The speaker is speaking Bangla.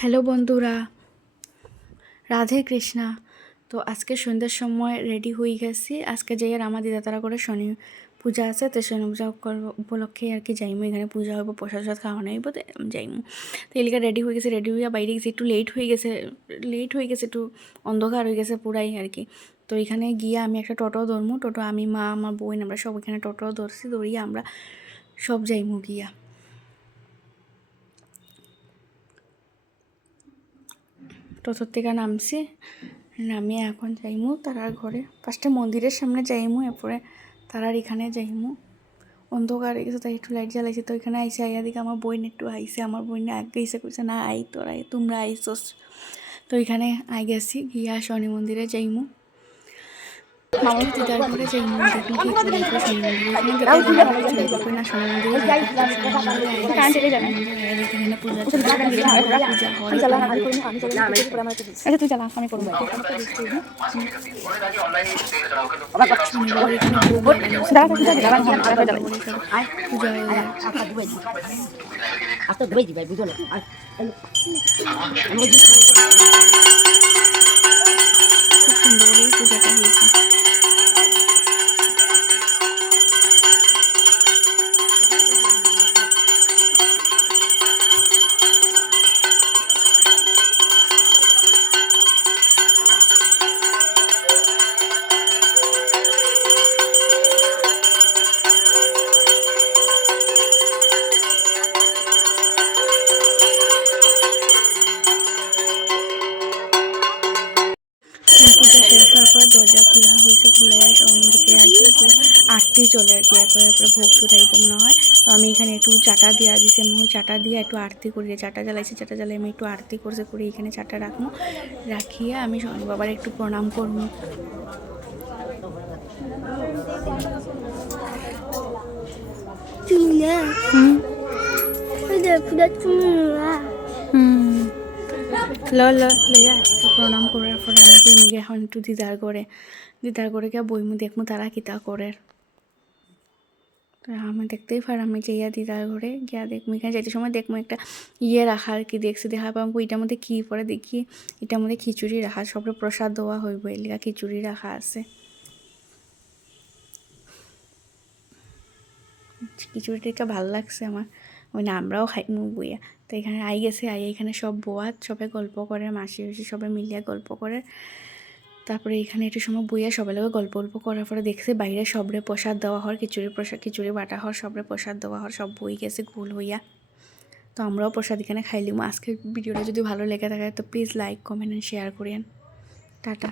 হ্যালো বন্ধুরা, রাধে কৃষ্ণা। তো আজকে সন্ধ্যার সময় রেডি হয়ে গেছি। আজকে যাই আর আমার দিদা তারা করে শনি পূজা আছে, তো শনি পূজা উপলক্ষে আর কি যাইমু। এখানে পূজা হইব, প্রসাদ টসাদ খাওয়ানো হইব, তো যাইমু। তো এলিকা রেডি হয়ে গেছে রেডি হইয়া বাইরে গেছে, একটু লেট হয়ে গেছে লেট হয়ে গেছে, একটু অন্ধকার হয়ে গেছে পুরাই আর কি। তো এখানে গিয়ে আমি একটা টোটো ধরমু। টোটো আমি, মা, আমার বোন, আমরা সব এখানে টোটো ধরছি, ধরিয়ে আমরা সব যাইমু গিয়া। টোটোর থেকে নামছি। নামিয়ে এখন যাইমু তারার ঘরে। ফার্স্টে মন্দিরের সামনে যাইমু, এরপরে তারার এখানে যাইমু। অন্ধকার গেছে তাই একটু লাইট জ্বালাইছে তো এখানে আইসে, আইয়া দিকে আমার বইন একটু আইসে, আমার বোন আগে ইসে কইছে, না আই তোর তোমরা আইসোস। তো এখানে আই গেছি, গিয়া শনি মন্দিরে যাইমু। মামার দিদার ঘরে হয় আচ্ছা তুই চালা আমি করব হয়ে যায়। আস্তে ধুয়ে দিবে বুঝলো আর খুব সুন্দর পূজাটা শেষ হওয়ার পর দরজা খোলা হয়েছে খুলে দিকে আর কি আরতি চলে আর কি এরপরে এরপরে ভোগ সুটাইব মনে হয়। তো আমি এখানে একটু চাটা দিয়া দিছি আমি ওই চাটা দিয়ে একটু আরতি করি চাটা জ্বালাইছি চাটা জ্বালাই আমি একটু আরতি করছে করে এখানে চাটা রাখব। রাখিয়ে আমি শনি বাবার একটু প্রণাম করব। হুম। ল ল, লে প্রণাম করার পরে আমাকে এখন একটু দিদার করে দিদার করে গিয়ে বইমু দেখমু তারা কিতা করে আমি দেখতেই পার আমি যাইয়া দিদার ঘরে গিয়া দেখমু এখানে যাইতে সময় দেখমু একটা ইয়ে রাখা আর কি দেখছি দেখা পাবো এটার মধ্যে কী পরে দেখি এটার মধ্যে খিচুড়ি রাখা সবরে প্রসাদ দেওয়া হইব এলিকা খিচুড়ি রাখা আছে। খিচুড়িটা ভালো লাগছে আমার ওই না আমরাও খাই মুখ বইয়া। তো এখানে আই গেছে, আই এখানে সব বোয়াত সবাই গল্প করে, মাসি মাসি সবাই মিলিয়া গল্প করে। তারপরে এখানে একটু সময় বইয়া সবাই লোক গল্প গল্প করার পরে দেখছে বাইরে সবরে প্রসাদ দেওয়া হওয়ার খিচুড়ি প্রসাদ, খিচুড়ি বাটা হওয়ার সবরে প্রসাদ দেওয়া হওয়ার সব বই গেছে গোল হইয়া। তো আমরাও প্রসাদ এখানে খাইলিম। আজকের ভিডিওটা যদি ভালো লেগে থাকে, তো please like comment and share করিয়েন। টাটা।